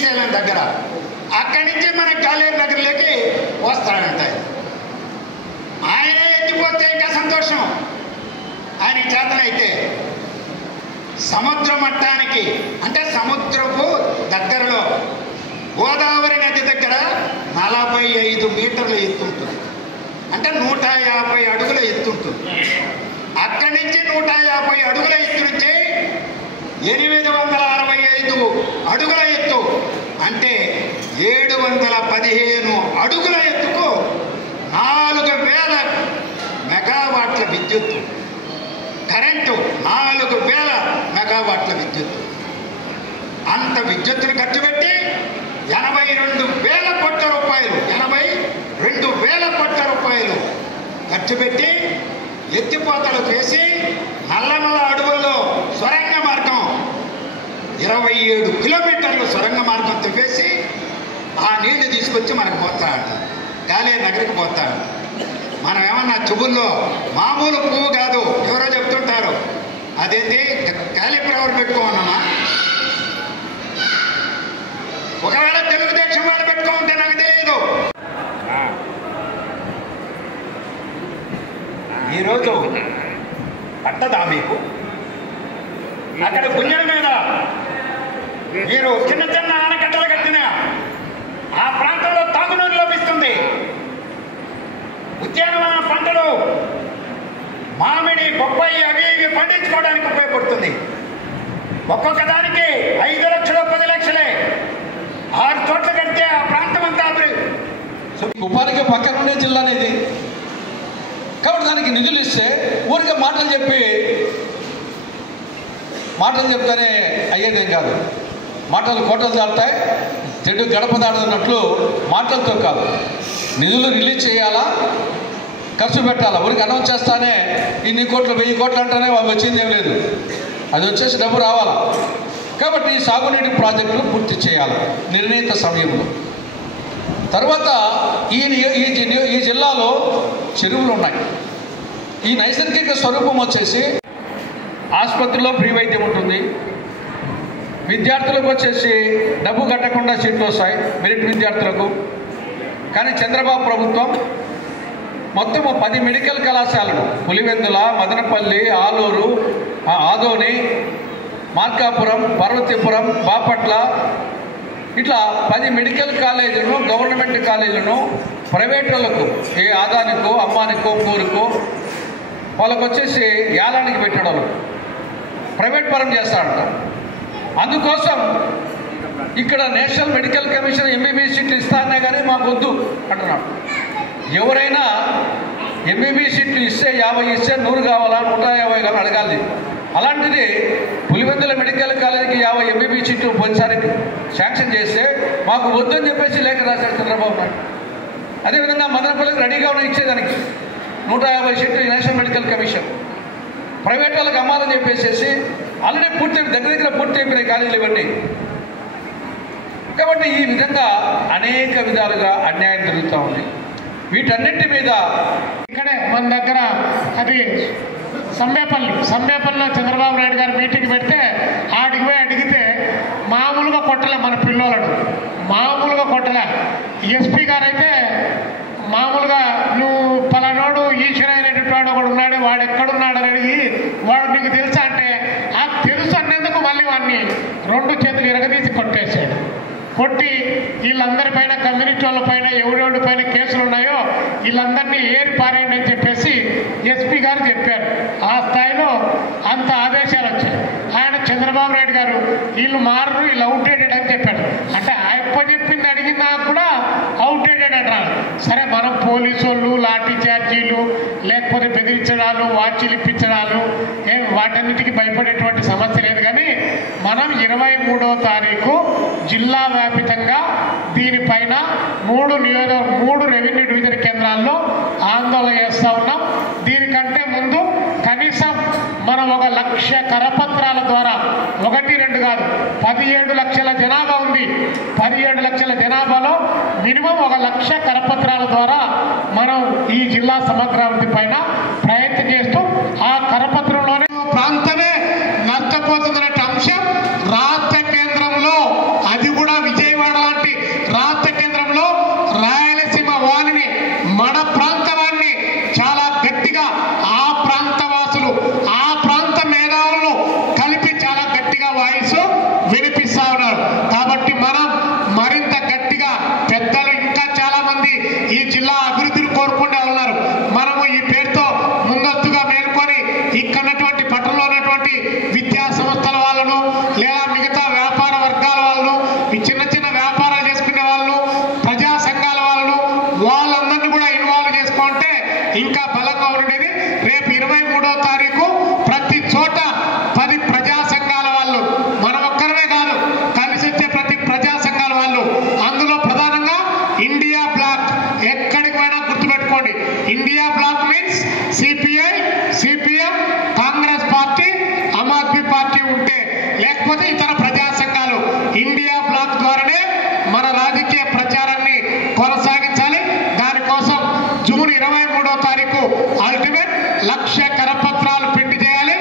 శ్రీశైలం దగ్గర. అక్కడి నుంచి మన గాలేరు నగర్లోకి వస్తాడంట. ఆయనే ఎత్తిపోతే ఇంకా సంతోషం. ఆయన చేతనైతే సముద్ర మట్టానికి అంటే సముద్రపు దగ్గరలో గోదావరి నది దగ్గర 45 మీటర్ల ఎత్తుంటుంది. అంటే 150 అడుగుల ఎత్తుంటుంది. అక్కడి నుంచి 150 అడుగుల ఎత్తు నుంచి 865 అడుగుల ఎత్తు అంటే 715 అడుగుల ఎత్తుకు 4000 మెగావాట్ల విద్యుత్తు కరెంటు, 4000 మెగావాట్ల విద్యుత్తు. అంత విద్యుత్తును ఖర్చు పెట్టి 82,000 కోట్ల రూపాయలు 82,000 కోట్ల రూపాయలు ఖర్చు పెట్టి ఎత్తిపోతలు చేసి నల్లమల అడవుల్లో సొరంగ మార్గం 27 కిలోమీటర్లు సొరంగ మార్గం తవ్వేసి ఆ నీళ్లు తీసుకొచ్చి మనకు పోతాడు, గాలేరు నగరికి పోతాడు. మనం ఏమన్నా చెవుల్లో మామూలు పువ్వు కాదు, ఎవరో చెప్తుంటారు అదేంటి కాలీఫ్లవర్ పెట్టుకోమన్నామా? ఒకవేళ తెలుగుదేశం వాళ్ళు పెట్టుకోమంటే నాకు తెలియదు. ఈరోజు పట్టదా మీకు? అక్కడ గుంజల మీద మీరు చిన్న చిన్న ఆనకట్టలు కట్టిన ఆ ప్రాంతంలో తాగునీరు లభిస్తుంది. ఉద్యానవన పంటలు మామిడి, బొప్పాయి అవి ఇవి పండించుకోవడానికి ఉపయోగపడుతుంది. ఒక్కొక్క దానికి 5 లక్షలు 10 లక్షలే 6 చోట్ల కడితే ఆ ప్రాంతం అంతా ఉపాధికి పక్కనుండే జిల్లా అనేది కాబట్టి దానికి నిధులు ఇస్తే ఊరికే మాటలు చెప్తానే అయ్యేదేం కాదు. మాటలు కోటలు దాటుతాయి, తెడ్డు గడప దాడుతున్నట్లు మాటలతో కాదు. నిధులు రిలీజ్ చేయాలా, ఖర్చు పెట్టాలా. ఊరికి అనౌన్స్ చేస్తానే ఇన్ని కోట్లు 1000 కోట్లు అంటేనే వచ్చింది ఏం లేదు, అది వచ్చేసి డబ్బు రావాలా. కాబట్టి ఈ సాగునీటి ప్రాజెక్టులు పూర్తి చేయాలి నిర్ణీత సమయంలో. తర్వాత ఈ జిల్లాలో చెరువులు ఉన్నాయి. ఈ నైసర్గిక స్వరూపం వచ్చేసి ఆసుపత్రిలో ఫ్రీ వైద్యం ఉంటుంది, విద్యార్థులకు వచ్చేసి డబ్బు కట్టకుండా సీట్లు వస్తాయి మెరిట్ విద్యార్థులకు. కానీ చంద్రబాబు ప్రభుత్వం మొత్తం 10 మెడికల్ కళాశాలలు పులివెందుల, మదనపల్లి, ఆలూరు, ఆదోని, మార్కాపురం, పార్వతీపురం, బాపట్ల ఇట్లా 10 మెడికల్ కాలేజీలను గవర్నమెంట్ కాలేజీలను ప్రైవేట్ వాళ్ళకు ఏ ఆదానికో అమ్మానికో ఊరుకో వాళ్ళకు వచ్చేసి యాలానికి పెట్టడం ప్రైవేట్ పరం చేస్తాడంట. అందుకోసం ఇక్కడ నేషనల్ మెడికల్ కమిషన్ ఎంబీబీఎస్ సీట్లు ఇస్తానే కానీ మాకు వద్దు అంటున్నాడు. ఎవరైనా ఎంబీబీఎస్ సీట్లు ఇస్తే 50 ఇస్తే 100 కావాలా 150 కానీ అడగాలి. అలాంటిది పులివెందుల మెడికల్ కాలేజీకి 50 ఎంబీబీఎస్ సీట్లు పోయినసారి శాంక్షన్ చేస్తే మాకు వద్దని చెప్పేసి లేఖ రాశాడు చంద్రబాబు నాయుడు. అదేవిధంగా మదనపల్లికి రెడీగా ఉన్న ఇచ్చేదానికి 150 సీట్లు నేషనల్ మెడికల్ కమిషన్ ప్రైవేట్ వాళ్ళకి అమ్మాలని చెప్పేసి ఆల్రెడీ దగ్గర పూర్తి అయిపోయినాయి కాలేజీలు ఇవన్నీ. కాబట్టి ఈ విధంగా అనేక విధాలుగా అన్యాయం జరుగుతూ ఉంది. వీటన్నిటి మీద ఇక్కడే మన దగ్గర అది సంబేపల్లిలో చంద్రబాబు నాయుడు గారు మీటింగ్ పెడితే ఆడికి పోయి అడిగితే మామూలుగా కొట్టలే, మన పిల్లోళ్ళను మామూలుగా కొట్టలే. ఎస్పీ గారు అయితే మామూలుగా నువ్వు పలానోడు ఈశ్వర అయినటువంటి వాడు ఒకడు ఉన్నాడు, వాడు ఎక్కడున్నాడని అడిగి వాడు నీకు తెలుసా అంటే ఆ తెలుసు అన్నందుకు మళ్ళీ వాడిని 2 చేతులు ఇరగదీసి కొట్టేశాడు. కొట్టి వీళ్ళందరిపైన కమ్యూనిటీ వాళ్ళ పైన ఎవరెవరి పైన కేసులు ఉన్నాయో వీళ్ళందరినీ ఏరి పారేయండి అని చెప్పేసి ఎస్పీ గారు చెప్పారు. ఆ స్థాయిలో అంత ఆదేశాలు వచ్చాయి. ఆయన చంద్రబాబు నాయుడు గారు వీళ్ళు మారరు, వీళ్ళు అవుట్డేటెడ్ అని చెప్పాడు. అంటే ఆయప్ప చెప్పింది అడిగినా కూడా అవుట్డేటెడ్ అంటారు. సరే మనం పోలీసు వాళ్ళు లాఠీ చార్జీలు లేకపోతే బెదిరించడాలు వాచీలు ఇప్పించడాలు వాటన్నిటికీ భయపడేటువంటి సమస్య లేదు. కానీ మనం 23వ తారీఖు జిల్లా వ్యాపితంగా దీనిపైన 3 రెవెన్యూ డివిజన్ కేంద్రాల్లో ఆందోళన చేస్తూ ఉన్నాం. దీనికంటే ముందు కనీసం మనం 1 లక్ష కరపత్రాల ద్వారా 1, 2 కాదు 17 లక్షల జనాభా ఉంది. 17 లక్షల జనాభాలో మినిమం 1 లక్ష కరపత్రాల ద్వారా మనం ఈ జిల్లా సమగ్రాభివృద్ధి పైన ప్రయత్నం చేస్తూ ఆ కరపత్రంలోనే ప్రాంతమే నష్టపోతుందనే అంశం రాష్ట్ర కేంద్రంలో అది కూడా విజయవాడ లేకపోతే ఇతర ప్రజా సంఘాలు ఇండియా బ్లాక్ ద్వారానే మన రాజకీయ ప్రచారాన్ని కొనసాగించాలి. దానికోసం జూన్ 23వ తారీఖు అల్టిమేట్ 1,00,000 కరపత్రాలు ప్రింట్ చేయాలి.